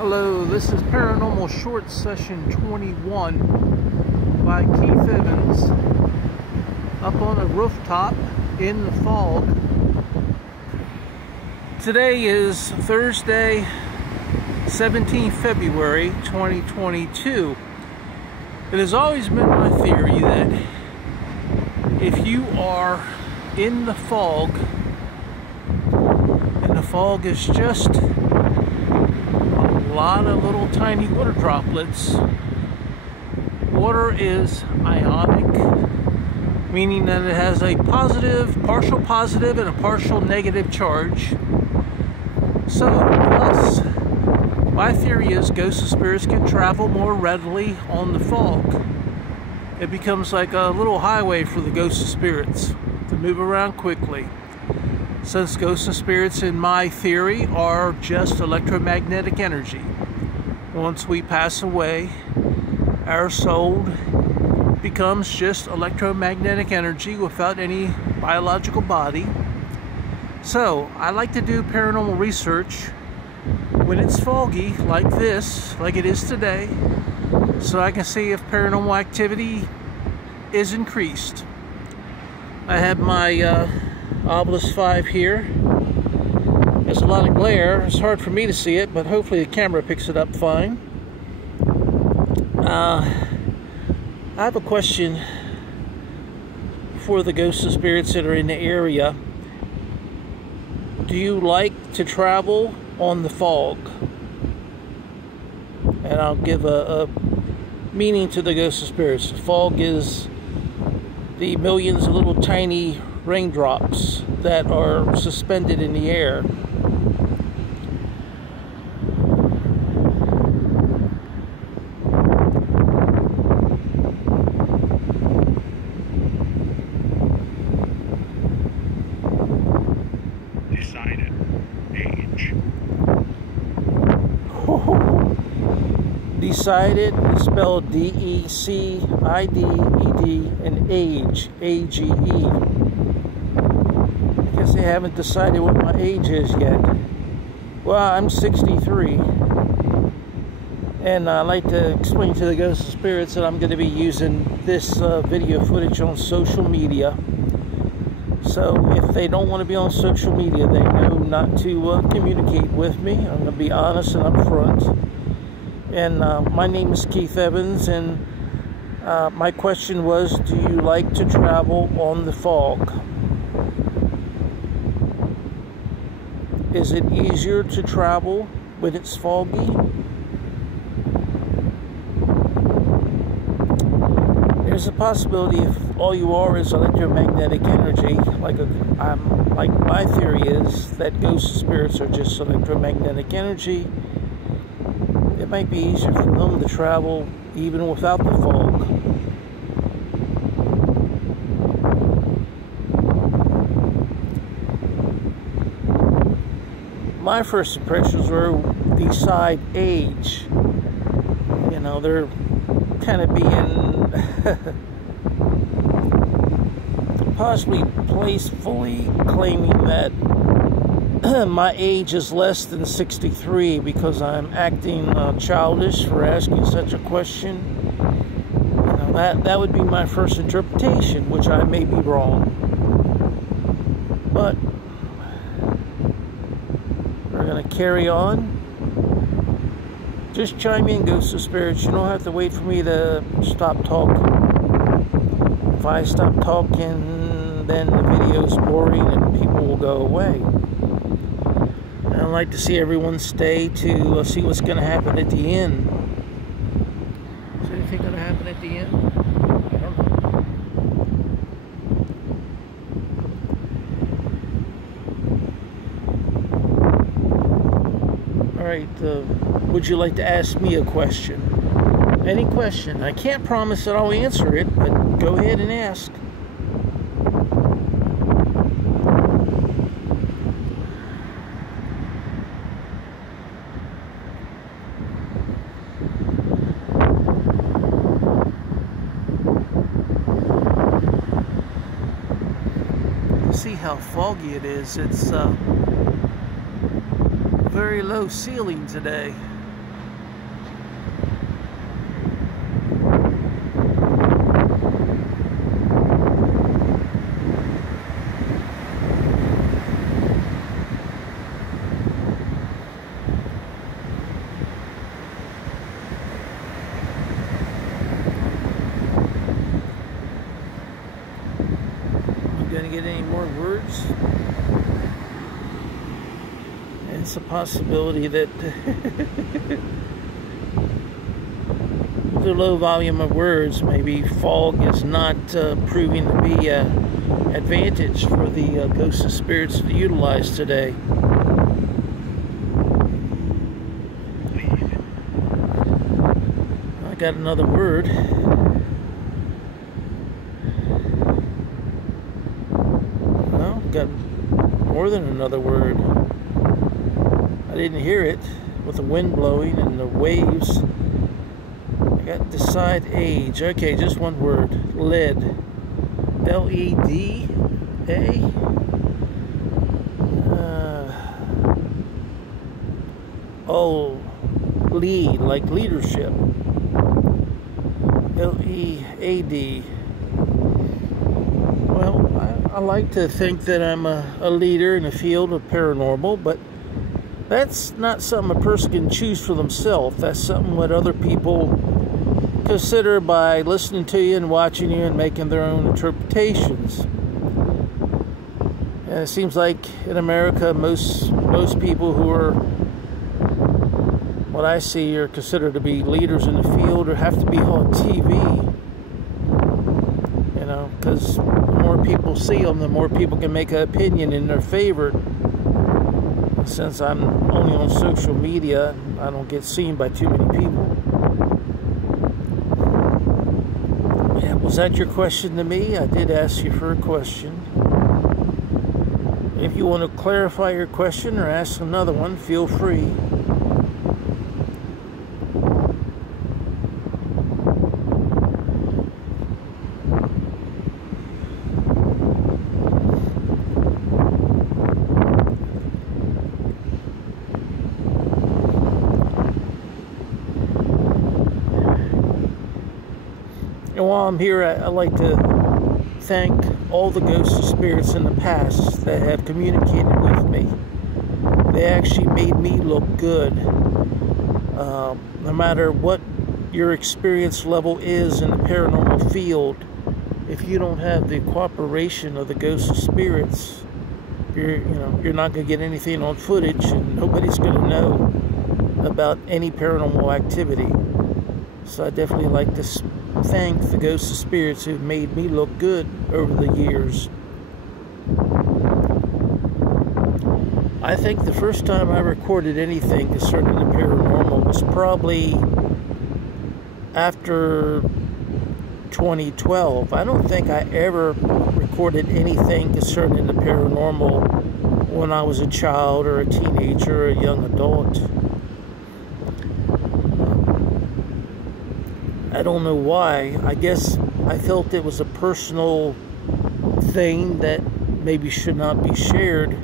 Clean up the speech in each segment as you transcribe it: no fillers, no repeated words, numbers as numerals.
Hello, this is Paranormal Short Session 21 by Keith Evans up on a rooftop in the fog. Today is Thursday, 17th February 2022. It has always been my theory that if you are in the fog, and the fog is just a lot of little tiny water droplets. Water is ionic, meaning that it has a partial positive and a partial negative charge. So, thus, my theory is ghosts and spirits can travel more readily on the fog. It becomes like a little highway for the ghosts and spirits to move around quickly. Since ghosts and spirits, in my theory, are just electromagnetic energy. Once we pass away, our soul becomes just electromagnetic energy without any biological body. So, I like to do paranormal research when it's foggy, like this, like it is today, so I can see if paranormal activity is increased. I have my Obelisk 5 here. There's a lot of glare. It's hard for me to see it, but hopefully the camera picks it up fine. I have a question for the ghosts and spirits that are in the area. Do you like to travel on the fog? And I'll give a meaning to the ghosts and spirits. Fog is the millions of little tiny raindrops that are suspended in the air. Decided age. Decided is spelled D-E-C-I-D-E-D, and age, A-G-E. I guess they haven't decided what my age is yet. Well, I'm 63. And I'd like to explain to the ghosts and spirits that I'm going to be using this video footage on social media. So if they don't want to be on social media, they know not to communicate with me. I'm going to be honest and upfront. And my name is Keith Evans, and my question was, do you like to travel on the fog? Is it easier to travel when it's foggy? There's a possibility if all you are is electromagnetic energy, like my theory is that ghosts and spirits are just electromagnetic energy. It might be easier for them to travel even without the fog. My first impressions were decide age. You know, they're kind of being possibly playfully claiming that my age is less than 63 because I'm acting childish for asking such a question. You know, that would be my first interpretation, which I may be wrong. But we're going to carry on. Just chime in, ghosts and spirits. You don't have to wait for me to stop talking. If I stop talking, then the video's boring and people will go away. And I'd like to see everyone stay to see what's going to happen at the end. Is anything going to happen at the end? I don't know. Alright, would you like to ask me a question? Any question. I can't promise that I'll answer it, but go ahead and ask. See how foggy it is. It's very low ceiling today. knows? It's a possibility that the low volume of words, maybe fog is not proving to be an advantage for the ghosts and spirits to utilize today. I got another word. Well, got more than another word. I didn't hear it with the wind blowing and the waves. I got decide age. Okay, just one word. Lead. L-E-D-A. Lead, like leadership. L-E-A-D. Well, I like to think that I'm a leader in the field of paranormal, but that's not something a person can choose for themselves. That's something what other people consider by listening to you and watching you and making their own interpretations. And it seems like in America, most people who are, what I see, are considered to be leaders in the field or have to be on TV. You know, because the more people see them, the more people can make an opinion in their favor. Since I'm only on social media, I don't get seen by too many people. Yeah, was that your question to me? I did ask you for a question. If you want to clarify your question or ask another one, feel free. And while I'm here, I'd like to thank all the ghosts and spirits in the past that have communicated with me. They actually made me look good. No matter what your experience level is in the paranormal field, if you don't have the cooperation of the ghosts and spirits, you're not going to get anything on footage, and nobody's going to know about any paranormal activity. So I definitely like to thank the ghosts and spirits who've made me look good over the years. I think the first time I recorded anything concerning the paranormal was probably after 2012. I don't think I ever recorded anything concerning the paranormal when I was a child or a teenager or a young adult. I don't know why. I guess I felt it was a personal thing that maybe should not be shared.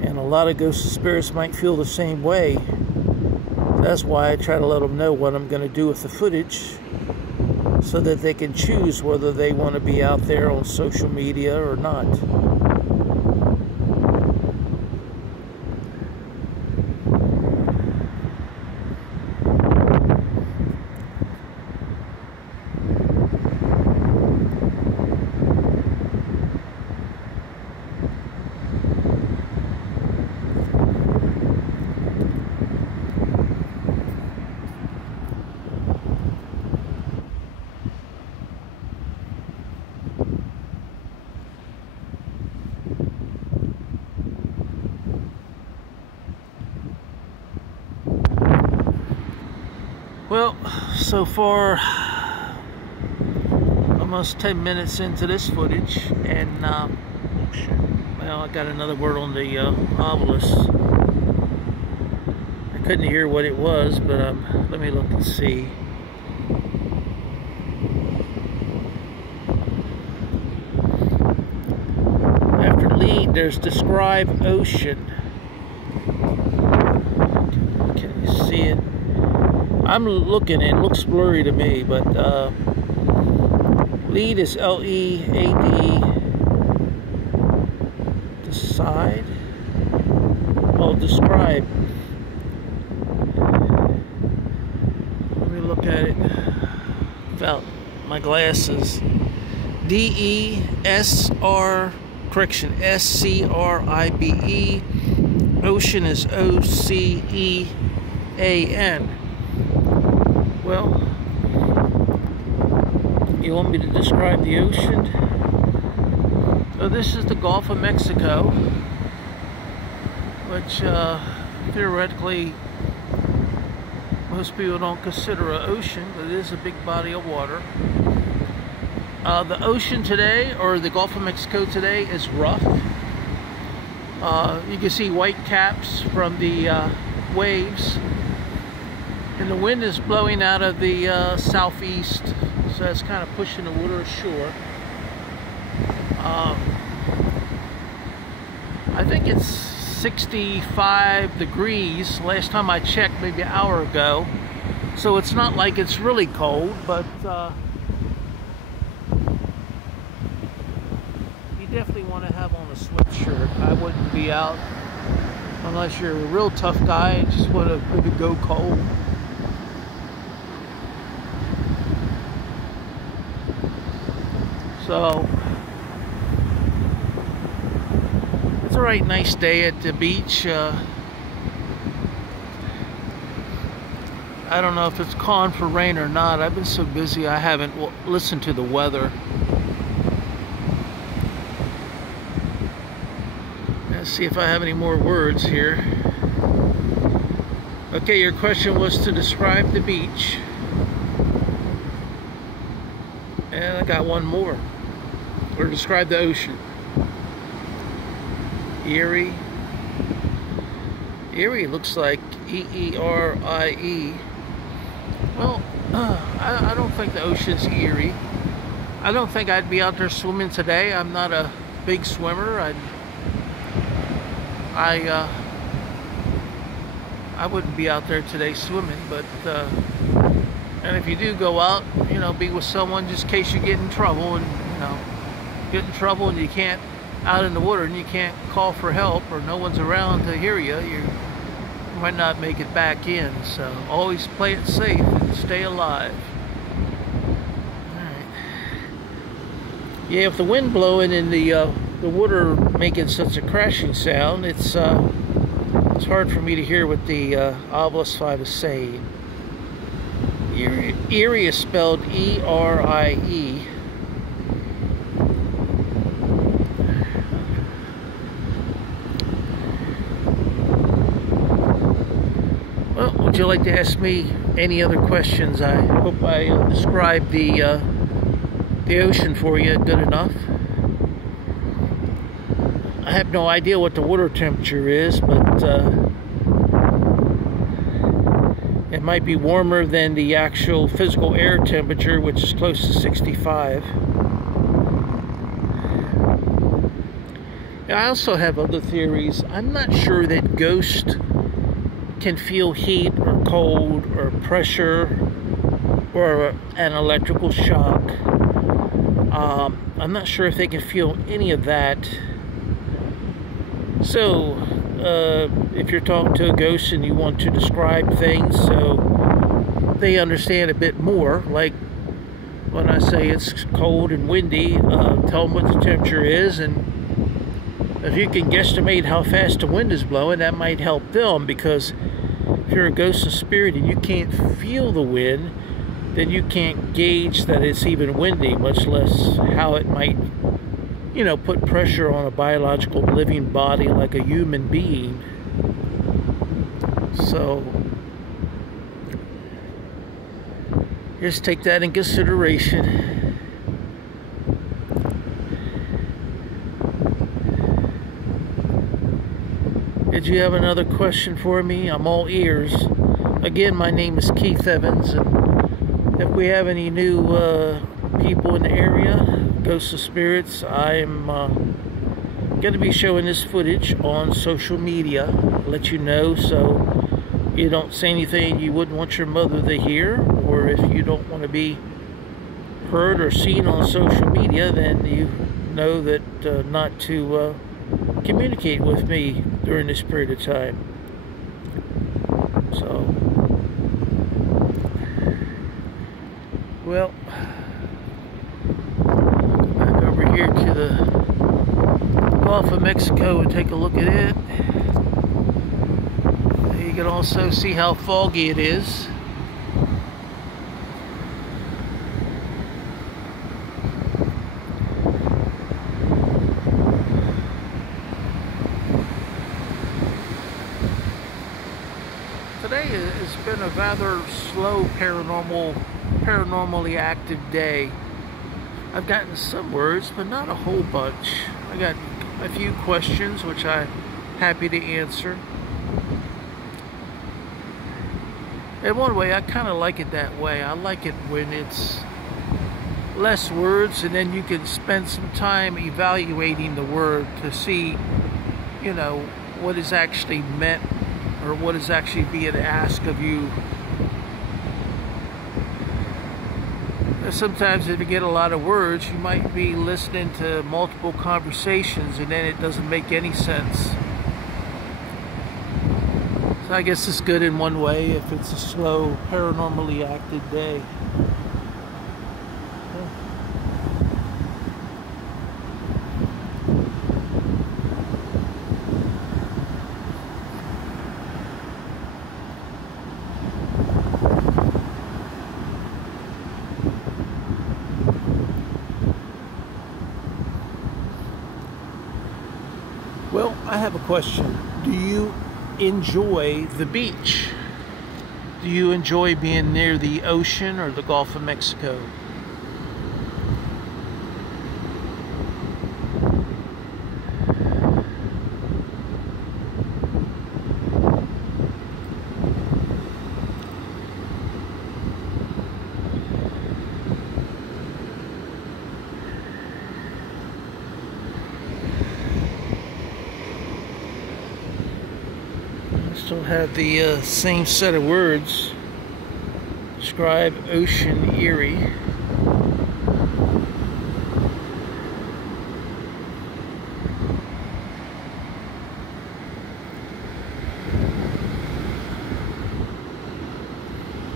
And a lot of ghosts and spirits might feel the same way. That's why I try to let them know what I'm going to do with the footage, so that they can choose whether they want to be out there on social media or not. Well, so far, almost 10 minutes into this footage, and, well, I got another word on the obelisk. I couldn't hear what it was, but let me look and see. After lead, there's describe ocean. Can you see it? I'm looking, it looks blurry to me, but lead is L-E-A-D. Decide? Oh, describe. Let me look at it without my glasses. D-E-S-R correction, S-C-R-I-B-E. Ocean is O-C-E-A-N. Well, you want me to describe the ocean? So this is the Gulf of Mexico, which theoretically most people don't consider an ocean, but it is a big body of water. The ocean today, or the Gulf of Mexico today, is rough. You can see white caps from the waves, and the wind is blowing out of the southeast, so it's kind of pushing the water ashore. I think it's 65 degrees last time I checked, maybe an hour ago, so it's not like it's really cold, but you definitely want to have on a sweatshirt. I wouldn't be out unless you're a real tough guy and just want to maybe go cold. So it's a right nice day at the beach. I don't know if it's calling for rain or not. I've been so busy I haven't listened to the weather. Let's see if I have any more words here. Okay, your question was to describe the beach. And I got one more. Or describe the ocean. Erie. Erie looks like E-E-R-I-E. Well, I don't think the ocean's eerie. I don't think I'd be out there swimming today. I'm not a big swimmer. I wouldn't be out there today swimming, but and if you do go out, you know, be with someone just in case you get in trouble, and you know, get in trouble and you can't out in the water and you can't call for help or no one's around to hear you, you might not make it back in. So always play it safe and stay alive. Alright. Yeah, if the wind blowing and the water making such a crashing sound, it's hard for me to hear what the obelisk 5 is saying. Erie is spelled E-R-I-E. Well, would you like to ask me any other questions? I hope I described the ocean for you good enough. I have no idea what the water temperature is, but it might be warmer than the actual physical air temperature, which is close to 65. I also have other theories. I'm not sure that ghosts can feel heat or cold or pressure or an electrical shock. I'm not sure if they can feel any of that. So, if you're talking to a ghost and you want to describe things so they understand a bit more, like when I say it's cold and windy, tell them what the temperature is, and if you can guesstimate how fast the wind is blowing, that might help them, because if you're a ghost of spirit and you can't feel the wind, then you can't gauge that it's even windy, much less how it might, you know, put pressure on a biological living body like a human being. So just take that in consideration. Did you have another question for me? I'm all ears. Again, my name is Keith Evans, and if we have any new people in the area, ghosts of spirits, I'm going to be showing this footage on social media. Let you know, so you don't say anything you wouldn't want your mother to hear, or if you don't want to be heard or seen on social media, then you know that not to communicate with me during this period of time. So, well, back over here to the Gulf of Mexico and take a look at it. You can also see how foggy it is. Today has been a rather slow paranormally active day. I've gotten some words, but not a whole bunch. I got a few questions, which I'm happy to answer. In one way, I kind of like it that way. I like it when it's less words, and then you can spend some time evaluating the word to see, you know, what is actually meant or what is actually being asked of you. Sometimes if you get a lot of words, you might be listening to multiple conversations and then it doesn't make any sense. So I guess it's good in one way if it's a slow, paranormally active day. Well, I have a question. Do you enjoy the beach? Do you enjoy being near the ocean or the Gulf of Mexico? Still have the same set of words. Describe ocean Erie.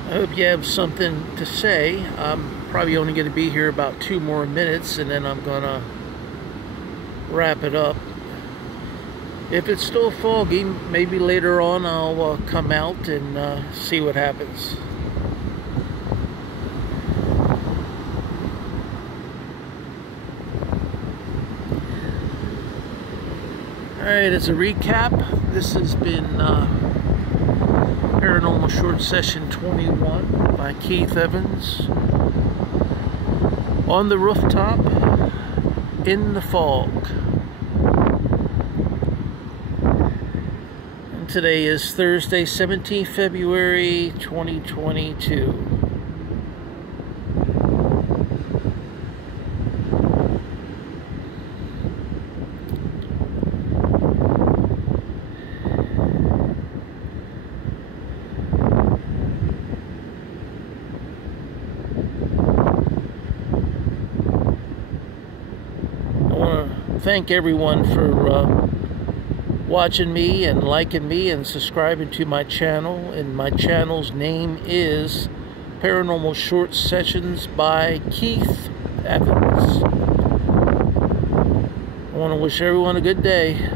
I hope you have something to say. I'm probably only going to be here about 2 more minutes and then I'm going to wrap it up. If it's still foggy, maybe later on I'll come out and see what happens. Alright, as a recap, this has been Paranormal Short Session 21 by Keith Evans. On the rooftop, in the fog. Today is Thursday, 17th February, 2022. I want to thank everyone for watching me and liking me and subscribing to my channel, and my channel's name is Paranormal Short Sessions by Keith Evans. I want to wish everyone a good day.